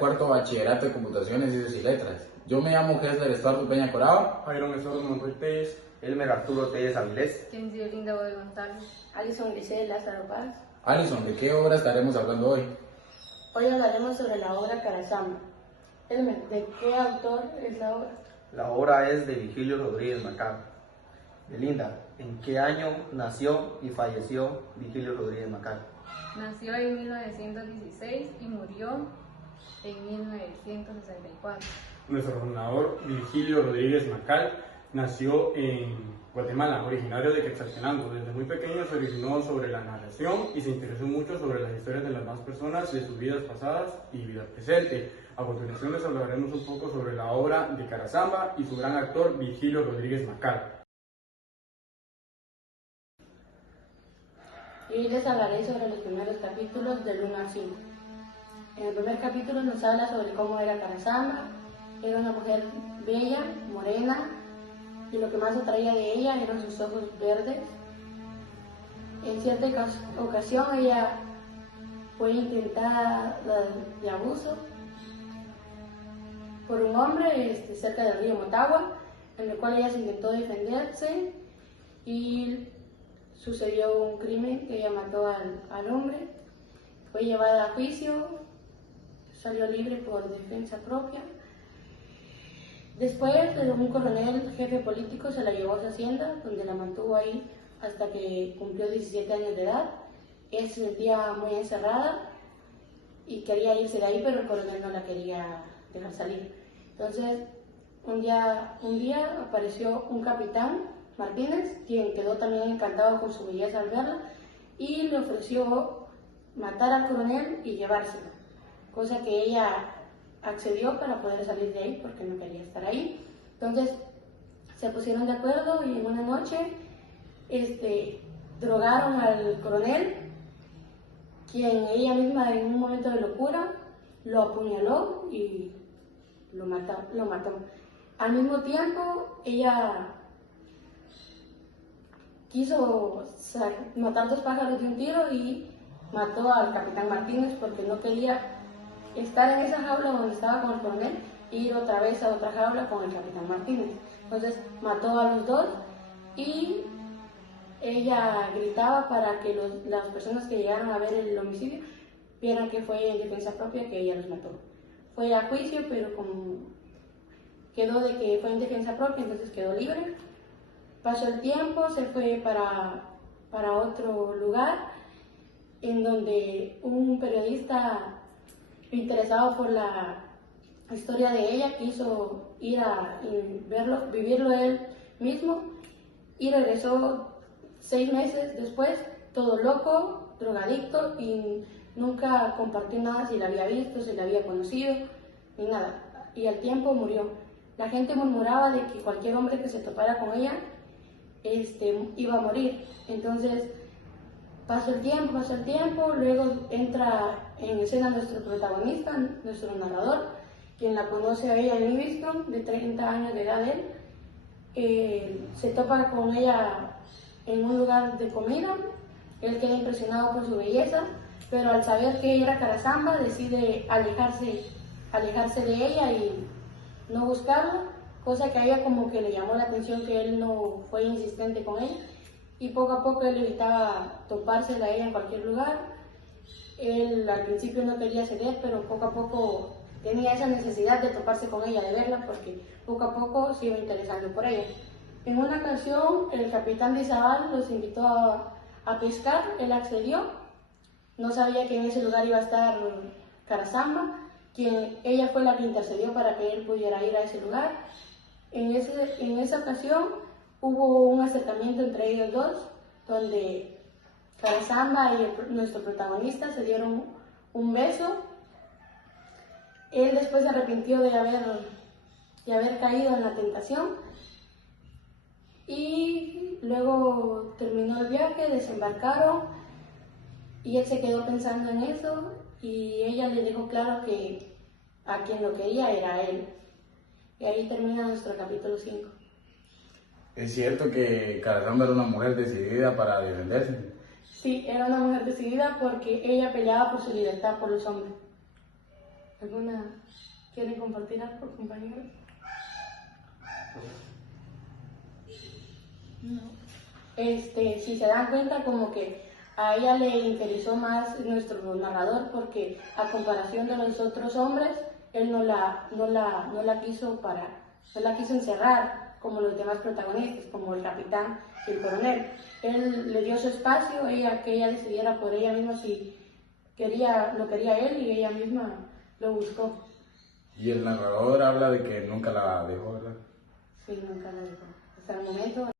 cuarto bachillerato de computación, ciencias y letras. Yo me llamo Kessler Estuardo Peña Corado. Iron Estuardo Monroy Telles. Elmer Arturo Telles Avilés. Kenzie Olinda Boy González. Alison Grisel Lázaro Paz. Alison, ¿de qué obra estaremos hablando hoy? Hoy hablaremos sobre la obra Carasamba. Elmer, ¿de qué autor es la obra? La obra es de Virgilio Rodríguez Macal. Belinda, ¿en qué año nació y falleció Virgilio Rodríguez Macal? Nació en 1916 y murió en 1964. Nuestro fundador, Virgilio Rodríguez Macal, nació en Guatemala, originario de Quetzaltenango. Desde muy pequeño se originó sobre la narración y se interesó mucho sobre las historias de las demás personas, de sus vidas pasadas y vida presente. A continuación les hablaremos un poco sobre la obra de Carasamba y su gran actor Virgilio Rodríguez Macal. Y hoy les hablaré sobre los primeros capítulos del 1 al 5. En el primer capítulo nos habla sobre cómo era Carasamba. Era una mujer bella, morena, y lo que más atraía de ella eran sus ojos verdes. En cierta ocasión ella fue intentada de abuso por un hombre cerca del río Motagua, en el cual ella se intentó defenderse y sucedió un crimen que ella mató al hombre. Fue llevada a juicio, salió libre por defensa propia. Después, un coronel jefe político se la llevó a su hacienda, donde la mantuvo ahí hasta que cumplió 17 años de edad. Ella se sentía muy encerrada y quería irse de ahí, pero el coronel no la quería dejar salir. Entonces, un día apareció un capitán, Martínez, quien quedó también encantado con su belleza al verla y le ofreció matar al coronel y llevársela, cosa que ella accedió para poder salir de ahí porque no quería estar ahí. Entonces se pusieron de acuerdo y en una noche drogaron al coronel, quien ella misma en un momento de locura lo apuñaló y lo mató. Al mismo tiempo ella quiso matar dos pájaros de un tiro y mató al capitán Martínez porque no quería estar en esa jaula donde estaba con el coronel e ir otra vez a otra jaula con el capitán Martínez. Entonces mató a los dos y ella gritaba para que las personas que llegaron a ver el homicidio vieran que fue en defensa propia que ella los mató. Fue a juicio, pero como quedó de que fue en defensa propia, entonces quedó libre. Pasó el tiempo, se fue para otro lugar en donde un periodista interesado por la historia de ella quiso ir a vivirlo él mismo y regresó 6 meses después, todo loco, drogadicto, y nunca compartió nada, si la había visto, si la había conocido, ni nada. Y al tiempo murió. La gente murmuraba de que cualquier hombre que se topara con ella iba a morir. Entonces pasó el tiempo, luego entra en escena nuestro protagonista, nuestro narrador, quien la conoce a ella en Livingston, de 30 años de edad él. Se topa con ella en un lugar de comida. Él queda impresionado por su belleza, pero al saber que ella era Carasamba decide alejarse de ella y no buscarla, cosa que a ella como que le llamó la atención que él no fue insistente con ella, y poco a poco él evitaba topársela a ella en cualquier lugar. Él al principio no quería ceder, pero poco a poco tenía esa necesidad de toparse con ella, de verla, porque poco a poco se iba interesando por ella. En una ocasión el capitán de Izabal los invitó a pescar, él accedió, no sabía que en ese lugar iba a estar Carasamba, ella fue la que intercedió para que él pudiera ir a ese lugar. En esa ocasión hubo un acercamiento entre ellos dos, donde Carasamba y nuestro protagonista se dieron un beso. Él después se arrepintió de haber caído en la tentación y luego terminó el viaje, desembarcaron y él se quedó pensando en eso y ella le dejó claro que a quien lo quería era él. Y ahí termina nuestro capítulo 5. ¿Es cierto que Carasamba era una mujer decidida para defenderse? Sí, era una mujer decidida porque ella peleaba por su libertad por los hombres. ¿Alguna quieren compartir algo, compañeros? No. Si se dan cuenta, como que a ella le interesó más nuestro narrador, porque a comparación de los otros hombres, él no la quiso encerrar como los demás protagonistas, como el capitán y el coronel. Él le dio su espacio, que ella decidiera por ella misma si lo quería él, y ella misma lo buscó. Y el narrador habla de que nunca la dejó, ¿verdad? Sí, nunca la dejó. Hasta el momento.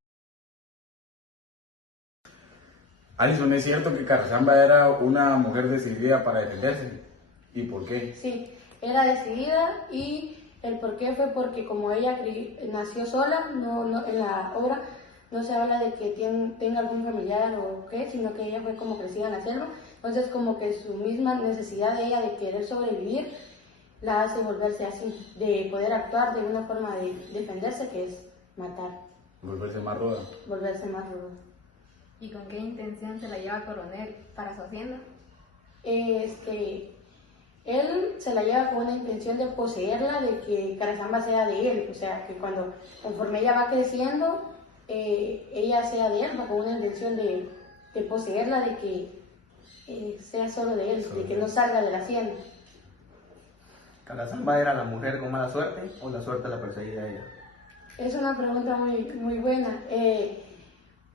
Alison, ¿es cierto que Carasamba era una mujer decidida para defenderse? ¿Y por qué? Sí, era decidida, y el por qué fue porque como ella nació sola, en la obra no se habla de que tenga algún familiar o qué, sino que ella fue como crecida en la selva. Entonces como que su misma necesidad de ella de querer sobrevivir la hace volverse así, de poder actuar de una forma de defenderse, que es matar. Volverse más ruda. Volverse más ruda. ¿Y con qué intención se la lleva Coronel para su hacienda? Él se la lleva con una intención de poseerla, de que Carasamba sea de él, o sea, que conforme ella va creciendo, ella sea de él, con una intención de poseerla, de que sea solo de él, de que no salga de la hacienda. ¿Carasamba era la mujer con mala suerte o la suerte la perseguía a ella? Es una pregunta muy, muy buena.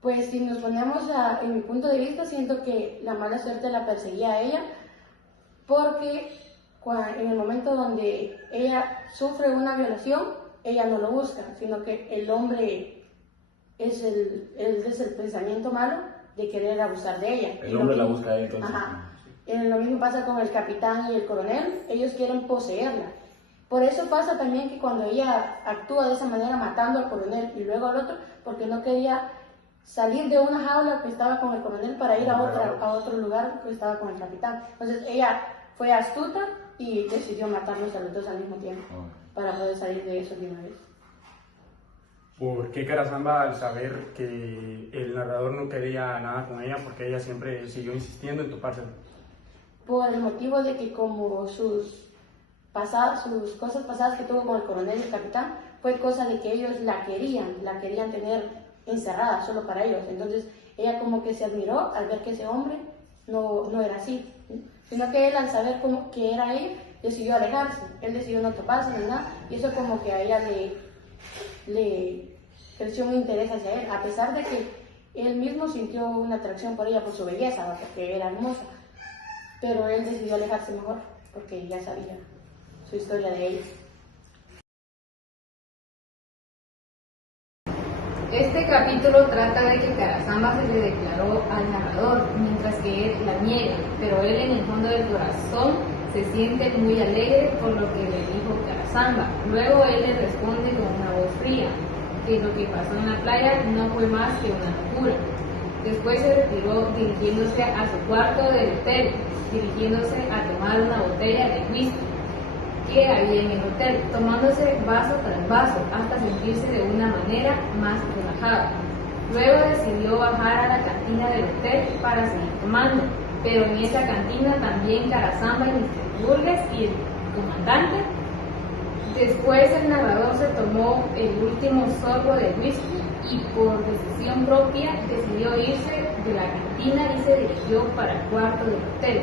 Pues si nos ponemos en mi punto de vista, siento que la mala suerte la perseguía a ella, porque en el momento donde ella sufre una violación, ella no lo busca, sino que el hombre es el pensamiento malo de querer abusar de ella. El hombre la busca a él, entonces. Ajá. Lo mismo pasa con el capitán y el coronel, ellos quieren poseerla. Por eso pasa también que cuando ella actúa de esa manera, matando al coronel y luego al otro, porque no quería salir de una jaula que estaba con el coronel para ir a otro lugar que estaba con el capitán. Entonces ella fue astuta y decidió matarlos a los dos al mismo tiempo, para poder salir de eso de una vez. ¿Por qué Carasamba, al saber que el narrador no quería nada con ella, porque ella siempre siguió insistiendo en toparse? Por el motivo de que como sus cosas pasadas que tuvo con el coronel y el capitán, fue cosa de que ellos la querían tener encerrada solo para ellos. Entonces ella como que se admiró al ver que ese hombre no era así, sino que él, al saber que era él, decidió alejarse. Él decidió no toparse ni nada, y eso como que a ella le creció un interés hacia él, a pesar de que él mismo sintió una atracción por ella por su belleza, ¿no? Porque era hermosa, pero él decidió alejarse mejor porque ya sabía su historia de ella. Este capítulo trata de que Carasamba se le declaró al narrador, mientras que él la niega, pero él en el fondo del corazón se siente muy alegre por lo que le dijo Carasamba. Luego él le responde con una voz fría, que lo que pasó en la playa no fue más que una locura. Después se retiró dirigiéndose a su cuarto del hotel, dirigiéndose a tomar una botella de whisky que había en el hotel, tomándose vaso tras vaso hasta sentirse de una manera más relajada. Luego decidió bajar a la cantina del hotel para seguir tomando, pero en esa cantina también Carasamba y Mr. Burgess y el comandante. Después el narrador se tomó el último sorbo de whisky y por decisión propia decidió irse de la cantina y se dirigió para el cuarto del hotel.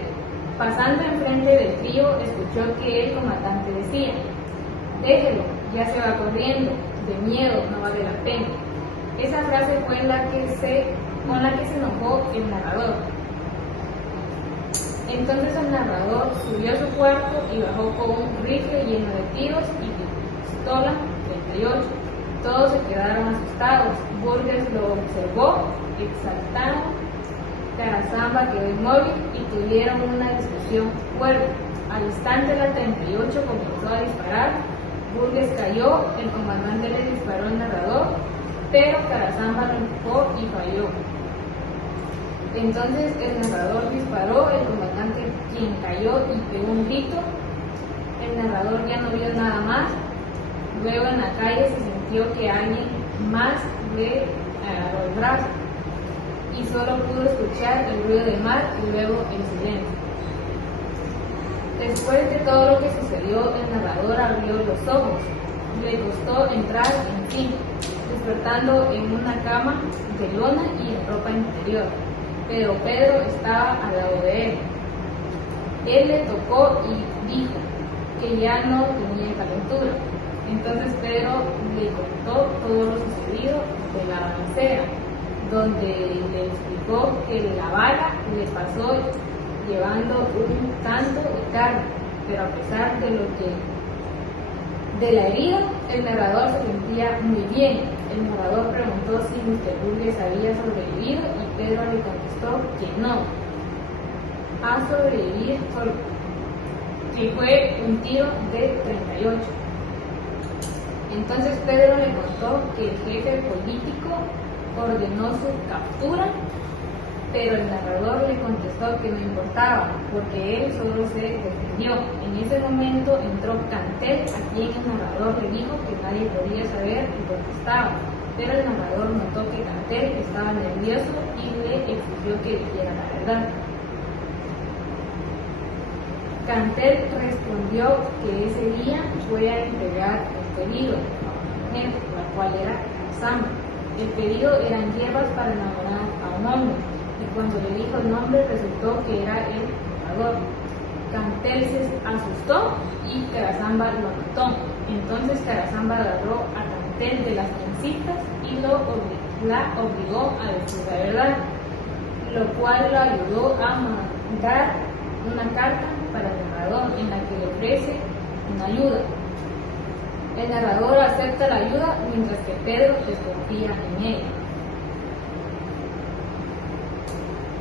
Pasando enfrente del trío, escuchó que el comandante decía: «Déjelo, ya se va corriendo, de miedo, no vale la pena». Esa frase fue con la que se enojó el narrador. Entonces el narrador subió a su cuarto y bajó con un rifle lleno de tiros y pistola 38. Todos se quedaron asustados. Burgess lo observó, exaltado. Carasamba quedó inmóvil y tuvieron una discusión fuerte. Al instante la 38 comenzó a disparar. Burgess cayó, el comandante le disparó al narrador, pero Carasamba lo empujó y falló. Entonces el narrador disparó, el comandante, quien cayó y pegó un grito. El narrador ya no vio nada más. Luego en la calle se sintió que alguien más le agarró el brazo y solo pudo escuchar el ruido del mar y luego el silencio. Después de todo lo que sucedió, el narrador abrió los ojos. Le costó entrar en sí, despertando en una cama de lona y en ropa interior. Pero Pedro estaba al lado de él. Él le tocó y dijo que ya no tenía calentura. Entonces Pedro le contó todo lo sucedido de la balacera, donde le explicó que la bala le pasó llevando un tanto de carne, pero a pesar de la herida, el narrador se sentía muy bien. El narrador preguntó si Mr. Burgess había sobrevivido y Pedro le contestó que no. Ha sobrevivido solo, que fue un tiro de 38. Entonces Pedro le contó que el jefe político ordenó su captura, pero el narrador le contestó que no importaba, porque él solo se defendió. En ese momento entró Cantel, a quien el narrador le dijo que nadie podía saber dónde estaba, pero el narrador notó que Cantel estaba nervioso y le exigió que dijera la verdad. Cantel respondió que ese día fue a entregar el pedido a una mujer, la cual era Carazamba. El pedido eran hierbas para enamorar a un hombre, y cuando le dijo el nombre resultó que era el narrador. Cantel se asustó y Carazamba lo notó. Entonces Carazamba agarró a Cantel de las trencitas y la obligó a decir la verdad, lo cual lo ayudó a mandar una carta para el narrador en la que le ofrece una ayuda. El narrador acepta la ayuda mientras que Pedro desconfía en él.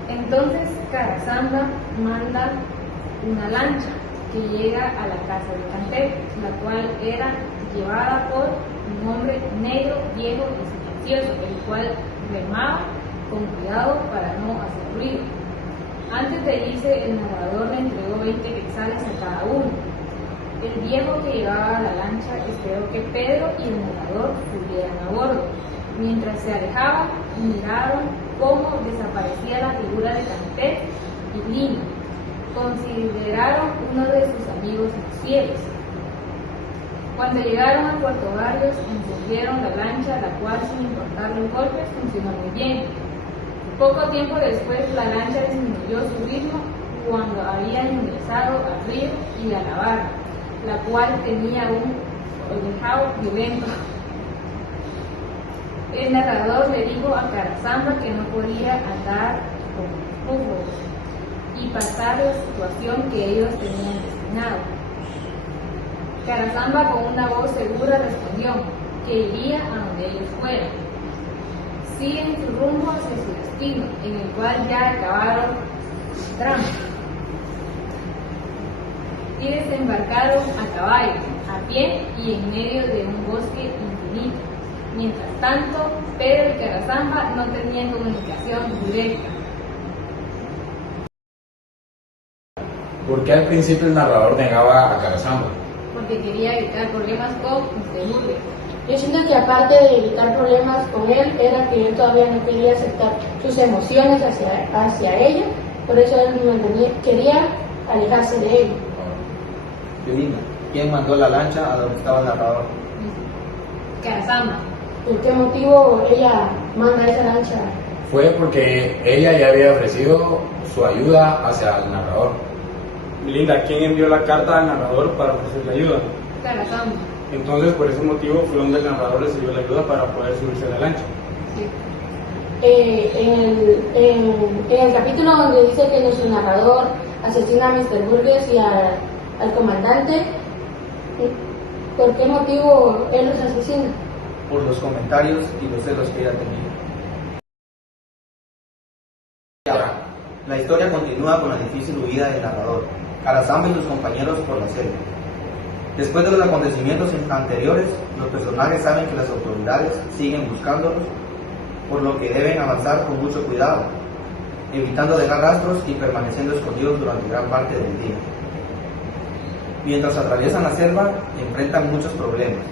Entonces Carazamba manda una lancha que llega a la casa de Cantel, la cual era llevada por un hombre negro, viejo y silencioso, el cual remaba con cuidado para no hacer ruido. Antes de irse, el narrador le entregó 20 quetzales a cada uno. El viejo que llevaba la lancha esperó que Pedro y el narrador subieran a bordo. Mientras se alejaban, miraron cómo desaparecía la figura de Cantel y Lino. Consideraron uno de sus amigos más fieles. Cuando llegaron a Puerto Barrios, encendieron la lancha, la cual, sin importar los golpes, funcionó muy bien. Poco tiempo después, la lancha disminuyó su ritmo cuando había ingresado al río y a la barra, la cual tenía un olejado violento. El narrador le dijo a Carazamba que no podía andar con fútbol y pasar la situación que ellos tenían destinado. Carazamba, con una voz segura, respondió que iría a donde ellos fueran. Siguen su rumbo hacia su destino, en el cual ya acabaron su tramo, y desembarcaron a caballo, a pie y en medio de un bosque infinito. Mientras tanto, Pedro y Carazamba no tenían comunicación directa. ¿Por qué al principio el narrador negaba a Carazamba? Porque quería evitar problemas con Mr. Burgess. Yo siento que aparte de evitar problemas con él, era que él todavía no quería aceptar sus emociones hacia ella, por eso él quería alejarse de él. Belinda, ¿quién mandó la lancha a donde estaba el narrador? Carazamba. ¿Por qué motivo ella manda esa lancha? Fue porque ella ya había ofrecido su ayuda hacia el narrador. Belinda, ¿quién envió la carta al narrador para ofrecerle ayuda? Carazamba. Entonces, por ese motivo fue donde el narrador recibió la ayuda para poder subirse a la lancha. Sí. En el capítulo donde dice que nuestro narrador asesina a Mr. Burgess y al comandante, ¿por qué motivo él los asesina? Por los comentarios y los celos que ella tenía. La historia continúa con la difícil huida del narrador, Carazamba y sus compañeros por la selva. Después de los acontecimientos anteriores, los personajes saben que las autoridades siguen buscándolos, por lo que deben avanzar con mucho cuidado, evitando dejar rastros y permaneciendo escondidos durante gran parte del día. Mientras atraviesan la selva, enfrentan muchos problemas.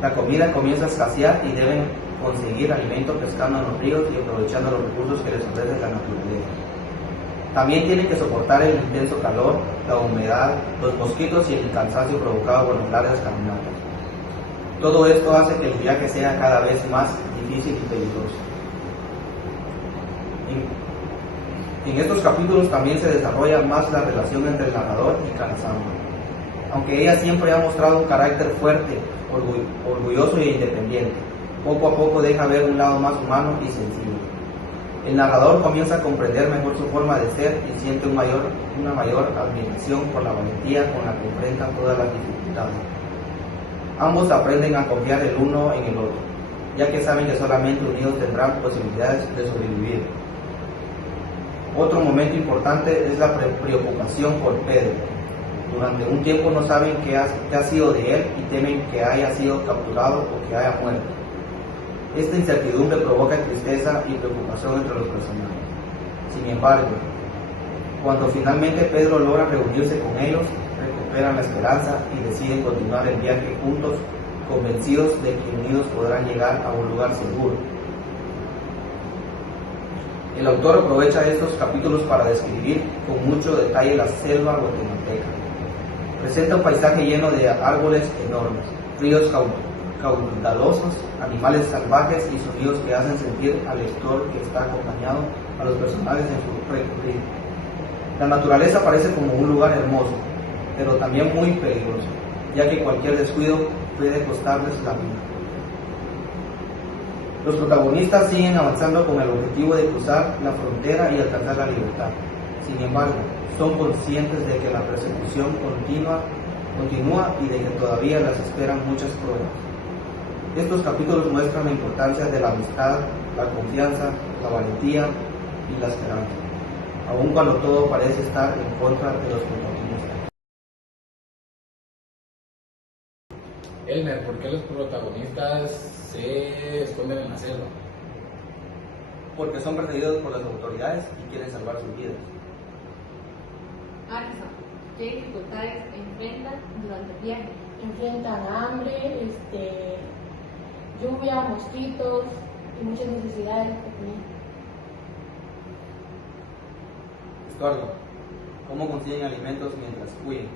La comida comienza a escasear y deben conseguir alimento pescando en los ríos y aprovechando los recursos que les ofrece la naturaleza. También tienen que soportar el intenso calor, la humedad, los mosquitos y el cansancio provocado por las largas caminatas. Todo esto hace que el viaje sea cada vez más difícil y peligroso. En estos capítulos también se desarrolla más la relación entre el narrador y Kara-sama. Aunque ella siempre ha mostrado un carácter fuerte, orgulloso e independiente, poco a poco deja ver un lado más humano y sensible. El narrador comienza a comprender mejor su forma de ser y siente una mayor admiración por la valentía con la que enfrentan todas las dificultades. Ambos aprenden a confiar el uno en el otro, ya que saben que solamente unidos tendrán posibilidades de sobrevivir. Otro momento importante es la preocupación por Pedro. Durante un tiempo no saben qué ha sido de él y temen que haya sido capturado o que haya muerto. Esta incertidumbre provoca tristeza y preocupación entre los personajes. Sin embargo, cuando finalmente Pedro logra reunirse con ellos, recuperan la esperanza y deciden continuar el viaje juntos, convencidos de que unidos podrán llegar a un lugar seguro. El autor aprovecha estos capítulos para describir con mucho detalle la selva guatemalteca. Presenta un paisaje lleno de árboles enormes, ríos caudalosos, animales salvajes y sonidos que hacen sentir al lector que está acompañado a los personajes en su recorrido. La naturaleza parece como un lugar hermoso, pero también muy peligroso, ya que cualquier descuido puede costarles la vida. Los protagonistas siguen avanzando con el objetivo de cruzar la frontera y alcanzar la libertad. Sin embargo, son conscientes de que la persecución continúa y de que todavía las esperan muchas pruebas. Estos capítulos muestran la importancia de la amistad, la confianza, la valentía y la esperanza, aun cuando todo parece estar en contra de los protagonistas. Elmer, ¿por qué los protagonistas se esconden en la selva? Porque son perseguidos por las autoridades y quieren salvar sus vidas. Alison, ¿qué dificultades enfrentan durante el viaje? Enfrentan hambre, lluvia, mosquitos y muchas necesidades de comida. Estuardo, ¿cómo consiguen alimentos mientras huyen?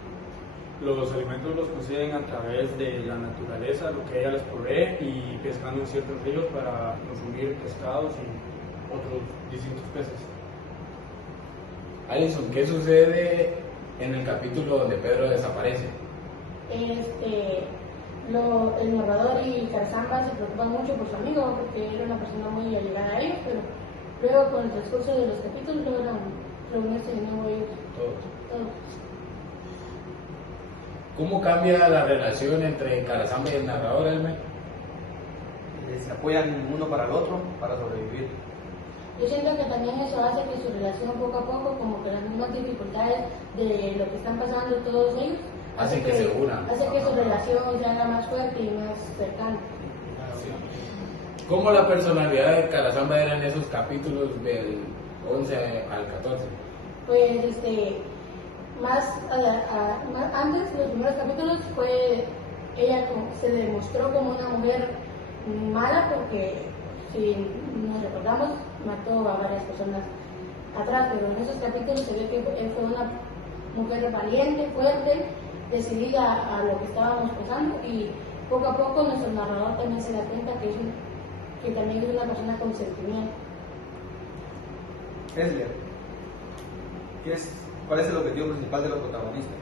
Los alimentos los consiguen a través de la naturaleza, lo que ella les provee, y pescando en ciertos ríos para consumir pescados y otros distintos peces. Alison, ¿qué sucede en el capítulo donde Pedro desaparece? El narrador y Kara-sama se preocupan mucho por su amigo porque era una persona muy allegada a ellos, pero luego con el transcurso de los capítulos logran reunirse de nuevo ellos. Todos. ¿Cómo cambia la relación entre Kara-sama y el narrador, Elmer? Se apoyan uno para el otro para sobrevivir. Yo siento que también eso hace que su relación poco a poco, como que las mismas dificultades de lo que están pasando todos ellos, Hacen que se unan. hace que su relación se haga más fuerte y más cercana. ¿Cómo la personalidad de Kara-sama era en esos capítulos del 11 al 14? Pues antes, los primeros capítulos, ella se demostró como una mujer mala porque, si nos recordamos, mató a varias personas atrás, pero en esos capítulos se ve que fue una mujer valiente, fuerte, decidida a lo que estábamos pasando, y poco a poco nuestro narrador también se da cuenta que también es una persona con sentimiento. Esler, ¿cuál es el objetivo principal de los protagonistas?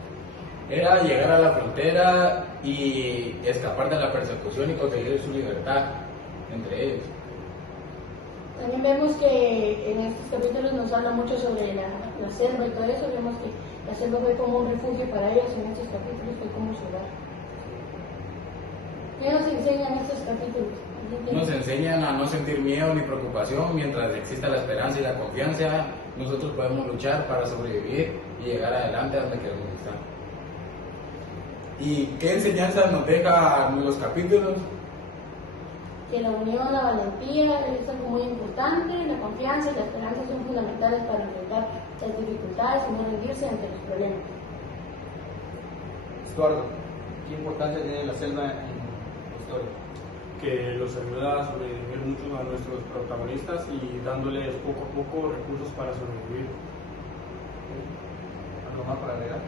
Era llegar a la frontera y escapar de la persecución y conseguir su libertad entre ellos. También vemos que en estos capítulos nos habla mucho sobre la selva y todo eso. Vemos que la selva fue como un refugio para ellos, en estos capítulos fue como su hogar. ¿Qué nos enseñan estos capítulos? Nos enseñan a no sentir miedo ni preocupación. Mientras exista la esperanza y la confianza, nosotros podemos luchar para sobrevivir y llegar adelante a donde queremos estar. ¿Y qué enseñanzas nos dejan los capítulos? Que la unión, la valentía es algo muy importante, la confianza y la esperanza son fundamentales para enfrentar las dificultades y no rendirse ante los problemas. Estuardo, ¿qué importancia tiene la selva en la historia? Que los ayuda a sobrevivir mucho a nuestros protagonistas y dándoles poco a poco recursos para sobrevivir. ¿Algo más para agregar?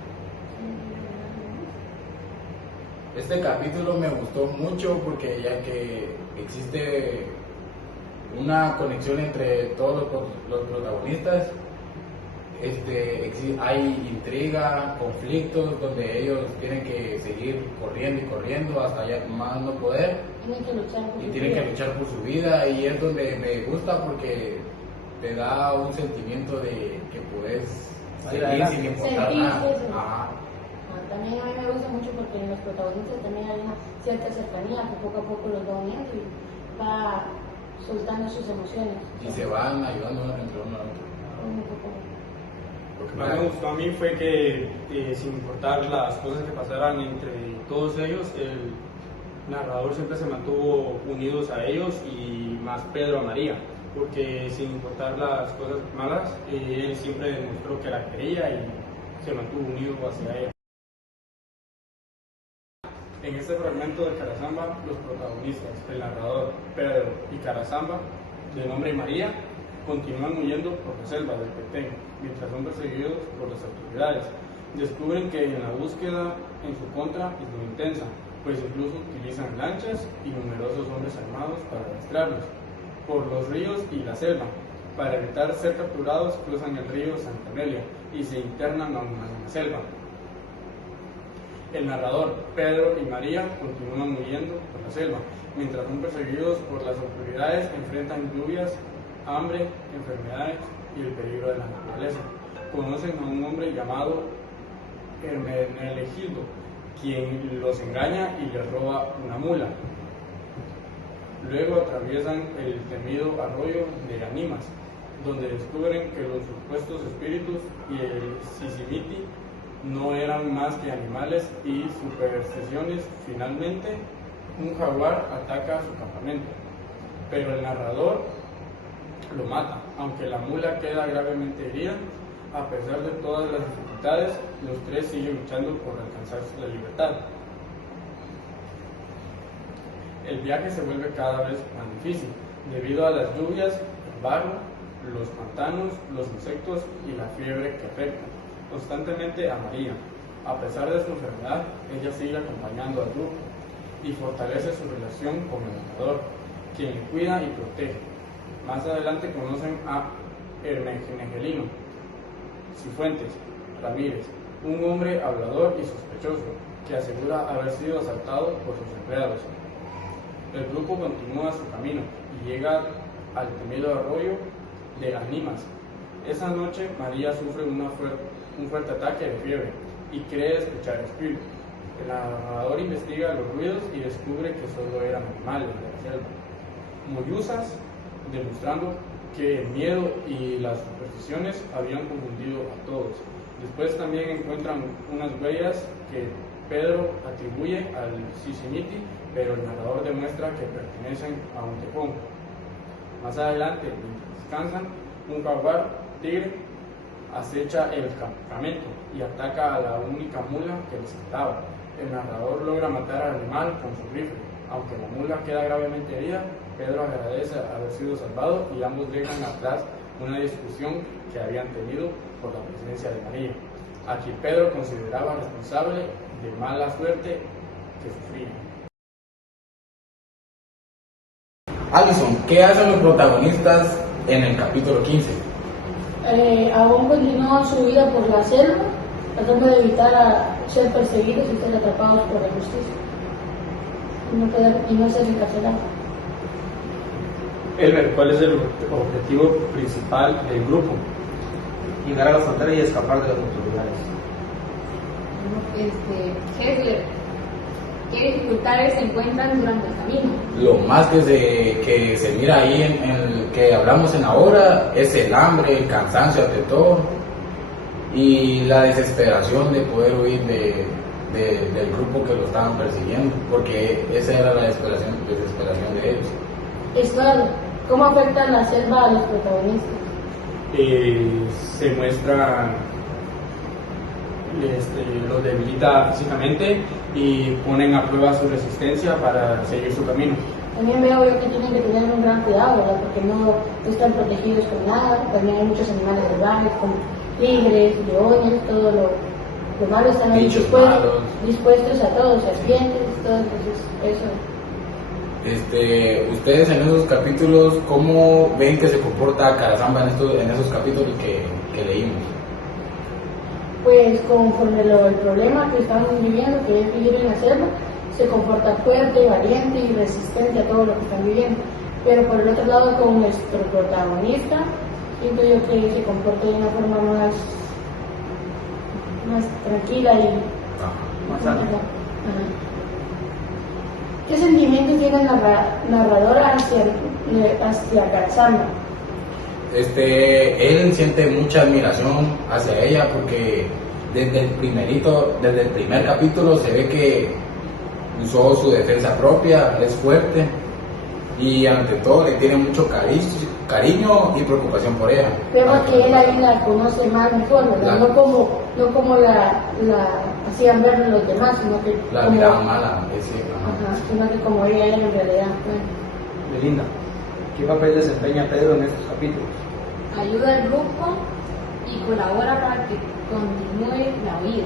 Este capítulo me gustó mucho porque ya que existe una conexión entre todos los protagonistas, hay intriga, conflictos donde ellos tienen que seguir corriendo y corriendo hasta ya más no poder Tienen que luchar por y su tienen vida. que luchar por su vida, y es donde me gusta porque te da un sentimiento de que puedes Salir seguir adelante. sin importar Sentirse, nada. sí. Ajá. También a mí me gusta mucho porque en los protagonistas también hay una cierta cercanía que poco a poco los va uniendo y va soltando sus emociones. Y se van ayudando entre uno a otro. Un poco. Lo que más me gustó a mí fue que, sin importar las cosas que pasaran entre todos ellos, el narrador siempre se mantuvo unidos a ellos y más Pedro a María, porque sin importar las cosas malas, él siempre demostró que la quería y se mantuvo unido hacia ella. En este fragmento de Carasamba, los protagonistas, el narrador Pedro y Carasamba, de nombre María, continúan huyendo por la selva del Petén, mientras son perseguidos por las autoridades. Descubren que la búsqueda en su contra es muy intensa, pues incluso utilizan lanchas y numerosos hombres armados para rastrearlos por los ríos y la selva. Para evitar ser capturados, cruzan el río Santa Amelia y se internan aún más en la selva. El narrador, Pedro y María continúan huyendo por la selva, mientras son perseguidos por las autoridades que enfrentan lluvias, hambre, enfermedades y el peligro de la naturaleza. Conocen a un hombre llamado Hermenegildo, quien los engaña y les roba una mula. Luego atraviesan el temido arroyo de Animas, donde descubren que los supuestos espíritus y el Sisimiti no eran más que animales y supersticiones. Finalmente, un jaguar ataca su campamento, pero el narrador lo mata, aunque la mula queda gravemente herida. A pesar de todas las dificultades, los tres siguen luchando por alcanzar la libertad. El viaje se vuelve cada vez más difícil, debido a las lluvias, el barro, los pantanos, los insectos y la fiebre que afecta constantemente a María. A pesar de su enfermedad, ella sigue acompañando al grupo y fortalece su relación con el narrador, quien le cuida y protege. Más adelante conocen a Hermenegildo Cifuentes Ramírez, un hombre hablador y sospechoso, que asegura haber sido asaltado por sus empleados. El grupo continúa su camino y llega al temido arroyo de Animas. Esa noche María sufre un fuerte ataque de fiebre y cree escuchar espíritus. El narrador investiga los ruidos y descubre que solo eran animales de la selva, molluzas, demostrando que el miedo y las supersticiones habían confundido a todos. Después también encuentran unas huellas que Pedro atribuye al Sisimiti, pero el narrador demuestra que pertenecen a un tejón. Más adelante, mientras descansan, un jaguar tigre acecha el campamento y ataca a la única mula que les faltaba. El narrador logra matar al animal con su rifle. Aunque la mula queda gravemente herida, Pedro agradece haber sido salvado y ambos dejan atrás una discusión que habían tenido por la presencia de María, a quien Pedro consideraba responsable de mala suerte que sufría. Alison, ¿qué hacen los protagonistas en el capítulo 15? Aún continúan su vida por la selva, tratando de evitar ser perseguidos y ser atrapados por la justicia y no ser encarcelados. Elber, ¿cuál es el objetivo principal del grupo? Llegar a la frontera y escapar de las autoridades. Hessler, ¿qué dificultades se encuentran durante el camino? Lo más que se mira ahí en el que hablamos en ahora es el hambre, el cansancio ante todo y la desesperación de poder huir del grupo que lo estaban persiguiendo, porque esa era la desesperación de ellos. Estuardo, ¿cómo afecta la selva a los protagonistas? Se muestra, los debilita físicamente y ponen a prueba su resistencia para seguir su camino. También veo yo que tienen que tener un gran cuidado, ¿verdad? Porque no están protegidos con nada. También hay muchos animales salvajes, como tigres, leones, todo lo malo están ahí Bichos malos. dispuestos a todo, serpientes, todo, entonces eso. Ustedes en esos capítulos, ¿cómo ven que se comporta Carasamba en esos capítulos que leímos? Pues conforme el problema que estamos viviendo, que es vivir en la selva, se comporta fuerte, valiente y resistente a todo lo que están viviendo. Pero por el otro lado, con nuestro protagonista, siento yo que se comporta de una forma más tranquila y Más sana. Ajá. ¿Qué sentimiento tiene el narrador hacia Carasamba? Él siente mucha admiración hacia ella porque desde el primer capítulo se ve que usó su defensa propia, es fuerte y ante todo le tiene mucho cariño y preocupación por ella. Vemos que él ahí la conoce más mejor, ¿verdad? No como la hacían ver los demás, sino que La como, mirada mala, sino que como ella era en realidad. Bueno. Belinda, ¿qué papel desempeña Pedro en estos capítulos? Ayuda al grupo y colabora para que continúe la vida.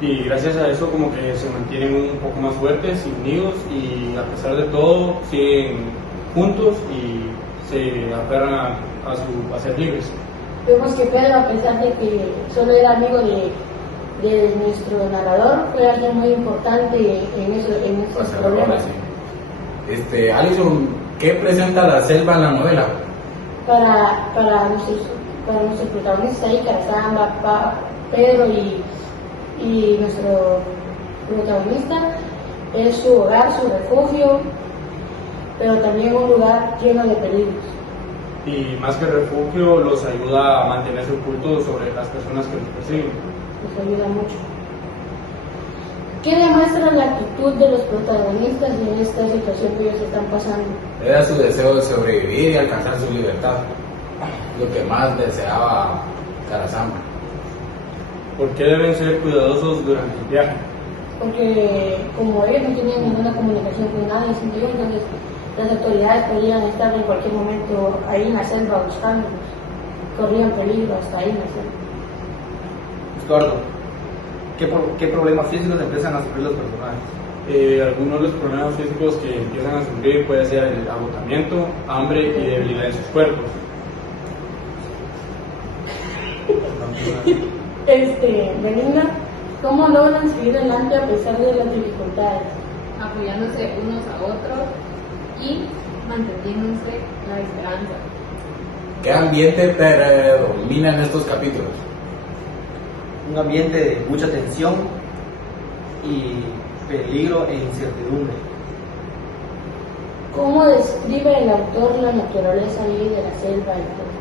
Y gracias a eso como que se mantienen un poco más fuertes y unidos y a pesar de todo siguen juntos y se aferran a ser libres. Vemos que Pedro, a pesar de que solo era amigo de nuestro narrador, fue alguien muy importante en esos problemas. Sí. Alison, ¿qué presenta la selva en la novela? Para nuestros protagonistas ahí, Carasamba, Pedro y nuestro protagonista, es su hogar, su refugio, pero también un lugar lleno de peligros. Y más que refugio los ayuda a mantenerse ocultos sobre las personas que los persiguen. Nos ayuda mucho. ¿Qué demuestra la actitud de los protagonistas en esta situación que ellos están pasando? Era su deseo de sobrevivir y alcanzar su libertad, lo que más deseaba Carasamba. ¿Por qué deben ser cuidadosos durante el viaje? Porque como ellos no tenían ninguna comunicación con nadie, siento yo, entonces las autoridades podían estar en cualquier momento ahí en la selva buscándolos, corrían peligro hasta ahí en la selva. Estuardo, ¿qué problemas físicos empiezan a sufrir los personajes? Algunos de los problemas físicos que empiezan a sufrir puede ser el agotamiento, hambre y debilidad en sus cuerpos. Belinda, ¿cómo logran seguir adelante a pesar de las dificultades? Apoyándose unos a otros y manteniéndose la esperanza. ¿Qué ambiente predomina en estos capítulos? Un ambiente de mucha tensión y peligro e incertidumbre. ¿Cómo describe el autor la naturaleza ahí de la selva y todo?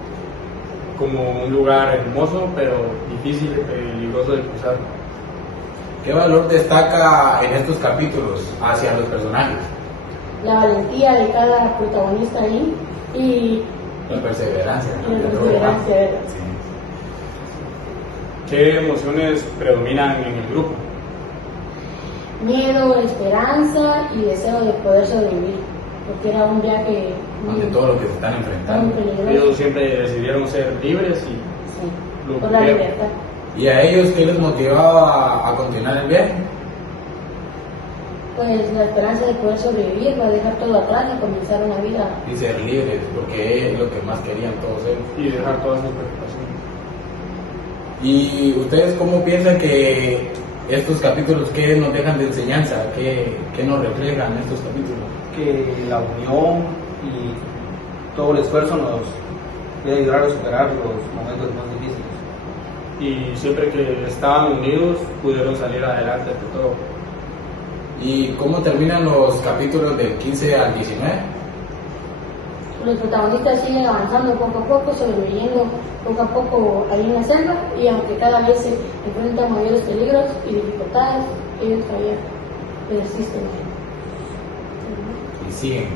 Como un lugar hermoso pero difícil y peligroso de cruzar. ¿Qué valor destaca en estos capítulos hacia los personajes? La valentía de cada protagonista ahí y La perseverancia. ¿no? la perseverancia de Sí. ¿Qué emociones predominan en el grupo? miedo, esperanza y deseo de poder sobrevivir, porque era un viaje Ante todo lo que se están muy enfrentando. peligroso. Ellos siempre decidieron ser libres y Sí, lo por la primero. libertad. ¿Y a ellos qué les motivaba a continuar el viaje? Pues la esperanza de poder sobrevivir, para dejar todo atrás y comenzar una vida. Y ser libres, porque es lo que más querían todos ellos. y dejar todas sus preocupaciones. ¿Y ustedes cómo piensan que estos capítulos, qué nos dejan de enseñanza? ¿Qué nos reflejan estos capítulos? Que la unión y todo el esfuerzo nos puede ayudar a superar los momentos más difíciles. Y siempre que estaban unidos pudieron salir adelante de todo. ¿Y cómo terminan los capítulos del 15 al 19? Los protagonistas siguen avanzando poco a poco, sobreviviendo poco a poco ahí en la selva, y aunque cada vez se enfrentan a mayores peligros y dificultades, ellos todavía persisten. Y siguen.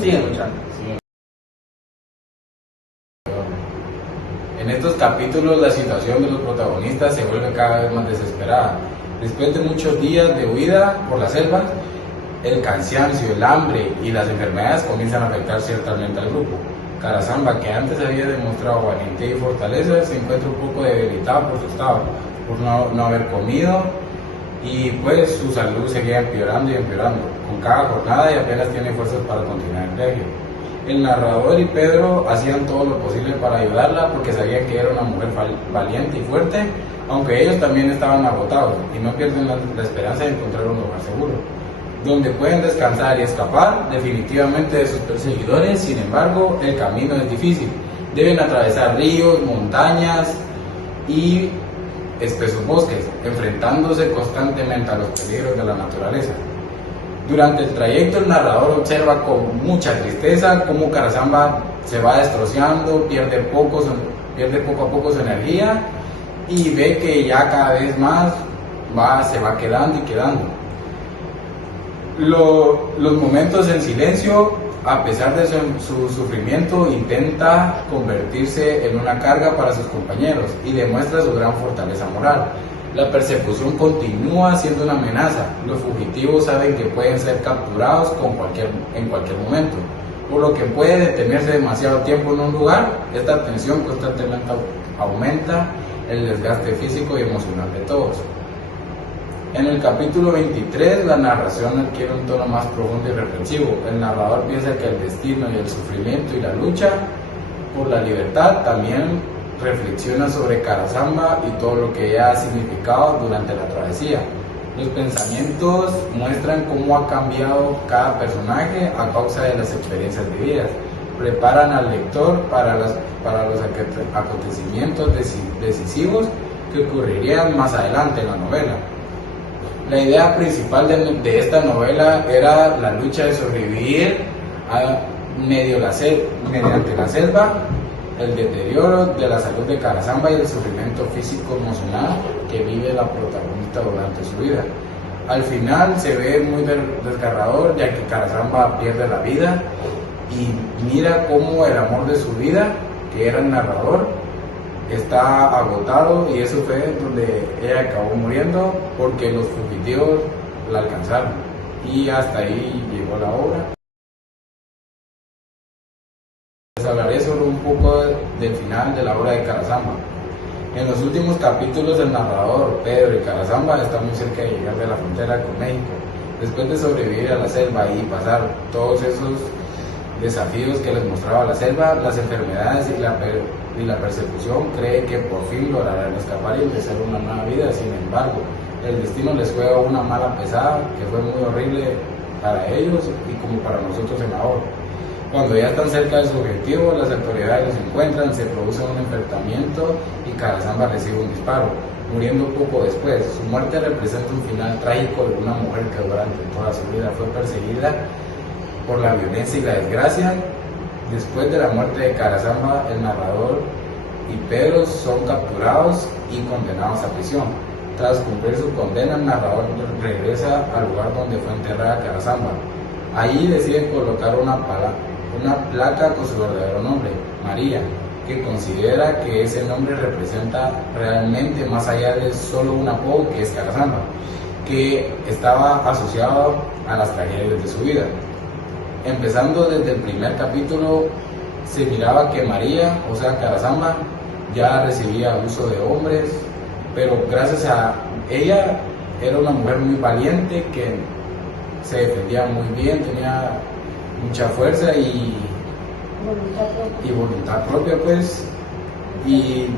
Siguen luchando. siguen. En estos capítulos la situación de los protagonistas se vuelve cada vez más desesperada. Después de muchos días de huida por las selvas, el cansancio, el hambre y las enfermedades comienzan a afectar ciertamente al grupo. Carasamba, que antes había demostrado valentía y fortaleza, se encuentra un poco debilitada por su estado, por no haber comido, y pues su salud seguía empeorando y empeorando con cada jornada y apenas tiene fuerzas para continuar el viaje. El narrador y Pedro hacían todo lo posible para ayudarla porque sabían que era una mujer valiente y fuerte, aunque ellos también estaban agotados y no pierden la esperanza de encontrar un lugar seguro donde pueden descansar y escapar definitivamente de sus perseguidores. Sin embargo, el camino es difícil. Deben atravesar ríos, montañas y espesos bosques, enfrentándose constantemente a los peligros de la naturaleza. Durante el trayecto, el narrador observa con mucha tristeza cómo Carasamba se va destrozando, pierde poco a poco su energía y ve que ya cada vez más se va quedando y quedando. Los momentos en silencio, a pesar de su sufrimiento, intenta convertirse en una carga para sus compañeros y demuestra su gran fortaleza moral. La persecución continúa siendo una amenaza. Los fugitivos saben que pueden ser capturados en cualquier momento, por lo que puede detenerse demasiado tiempo en un lugar. Esta tensión constantemente aumenta el desgaste físico y emocional de todos. En el capítulo 23, la narración adquiere un tono más profundo y reflexivo. El narrador piensa que el destino y el sufrimiento y la lucha por la libertad también reflexiona sobre Carasamba y todo lo que ella ha significado durante la travesía. Los pensamientos muestran cómo ha cambiado cada personaje a causa de las experiencias vividas. Preparan al lector para los acontecimientos decisivos que ocurrirían más adelante en la novela. La idea principal de esta novela era la lucha de sobrevivir mediante la selva, el deterioro de la salud de Carasamba y el sufrimiento físico-emocional que vive la protagonista durante su vida. Al final se ve muy desgarrador, ya que Carasamba pierde la vida y mira cómo el amor de su vida, que era el narrador, está agotado, y eso fue donde ella acabó muriendo porque los fugitivos la alcanzaron, y hasta ahí llegó la obra. Les hablaré sobre un poco del final de la obra de Carasamba. En los últimos capítulos, el narrador, Pedro y Carasamba están muy cerca de llegar de la frontera con México. Después de sobrevivir a la selva y pasar todos esos desafíos que les mostraba la selva, las enfermedades y la persecución, cree que por fin lograrán escapar y empezar una nueva vida. Sin embargo, el destino les juega una mala pesada que fue muy horrible para ellos y como para nosotros en ahora. Cuando ya están cerca de su objetivo, las autoridades los encuentran, se produce un enfrentamiento y Carasamba recibe un disparo, muriendo poco después. Su muerte representa un final trágico de una mujer que durante toda su vida fue perseguida por la violencia y la desgracia. Después de la muerte de Carasamba, el narrador y Pedro son capturados y condenados a prisión. Tras cumplir su condena, el narrador regresa al lugar donde fue enterrada Carasamba. Allí decide colocar una placa con su verdadero nombre, María, que considera que ese nombre representa realmente más allá de solo un apodo, que es Carasamba, que estaba asociado a las tragedias de su vida. Empezando desde el primer capítulo, se miraba que María, o sea Carasamba, ya recibía abuso de hombres, pero gracias a ella era una mujer muy valiente que se defendía muy bien, tenía mucha fuerza y voluntad propia, pues, y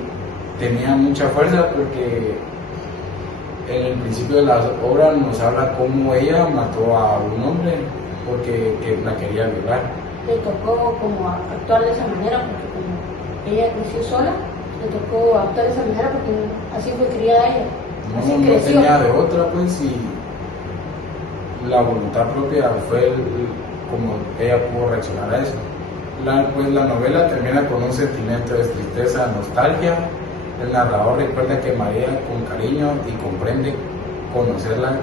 tenía mucha fuerza porque en el principio de la obra nos habla cómo ella mató a un hombre porque la quería violar. Le tocó como actuar de esa manera porque como ella creció sola, le tocó actuar de esa manera porque así fue criada ella. Así No creció. tenía de otra, pues, y la voluntad propia fue como ella pudo reaccionar a eso. La novela termina con un sentimiento de tristeza, nostalgia. El narrador recuerda que María, con cariño y comprende conocerla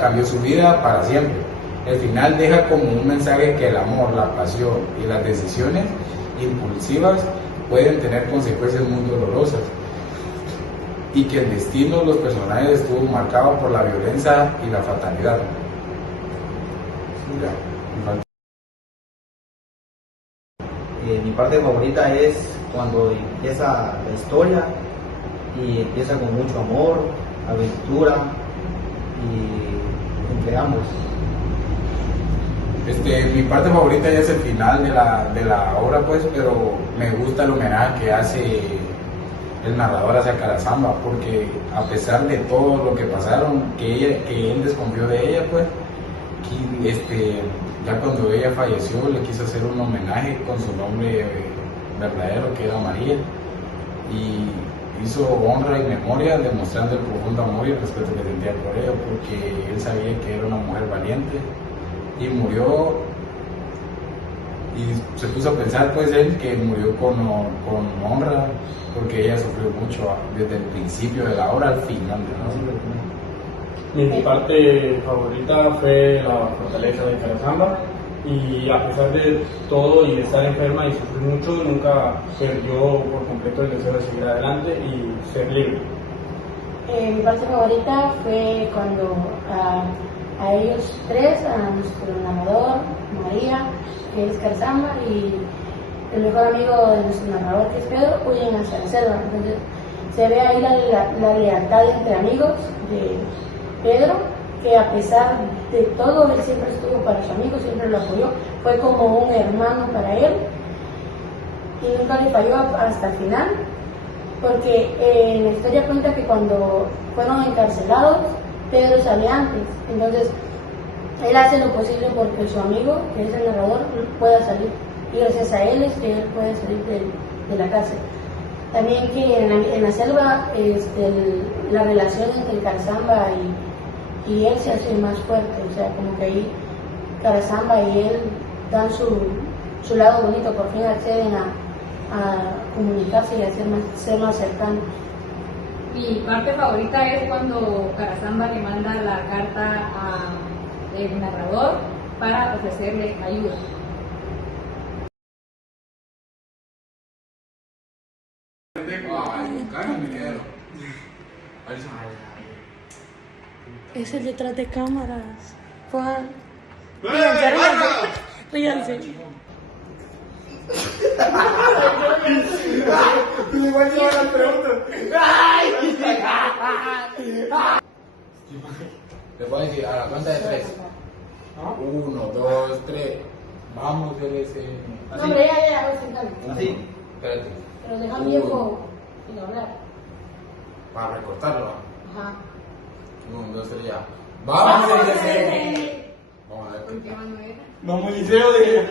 cambió su vida para siempre. El final deja como un mensaje que el amor, la pasión y las decisiones impulsivas pueden tener consecuencias muy dolorosas, y que el destino de los personajes estuvo marcado por la violencia y la fatalidad. Mi parte favorita es cuando empieza la historia y empieza con mucho amor, aventura y entre ambos. Mi parte favorita ya es el final de la obra, pues, pero me gusta el homenaje que hace el narrador hacia Carasamba, porque a pesar de todo lo que pasaron, que él desconfió de ella, pues, ya cuando ella falleció le quiso hacer un homenaje con su nombre verdadero, que era María, y hizo honra y memoria demostrando el profundo amor y el respeto que sentía por ella, porque él sabía que era una mujer valiente y murió, y se puso a pensar pues él que murió con honra, porque ella sufrió mucho desde el principio de la obra al final de la obra. Mi parte favorita fue la fortaleza de Carasamba, y a pesar de todo y de estar enferma y sufrir mucho, nunca perdió por completo el deseo de seguir adelante y ser libre. Mi parte favorita fue cuando a ellos tres, a nuestro narrador, María, que es Carasamba, y el mejor amigo de nuestro narrador, que es Pedro, huyen hacia la selva. Entonces se ve ahí la lealtad entre amigos de Pedro, que a pesar de todo, él siempre estuvo para su amigo, siempre lo apoyó, fue como un hermano para él, y nunca le falló hasta el final, porque en la historia cuenta que cuando fueron encarcelados, Pedro salía antes, entonces él hace lo posible porque su amigo, que es el narrador, pueda salir, y gracias a él es que él puede salir de la cárcel. También que en la selva la relación entre el Carasamba y él se hace más fuerte, o sea, como que ahí Carasamba y él dan su lado bonito, por fin acceden a comunicarse y a ser más cercanos. Mi parte favorita es cuando Carasamba le manda la carta al narrador para ofrecerle ayuda. Es el detrás de cámaras. Juan. Ríanse. Le puedo decir a la cuenta de 3. 1, 2, 3. Vamos, No, hombre, ya, sentado. Así. Espérate. Pero deja tiempo sin hablar. Para recortarlo. Ajá. 1, 2, 3, ya. Vamos, LC. Vamos a ver. ¿Por qué Manuela? Vamos, Liceo de...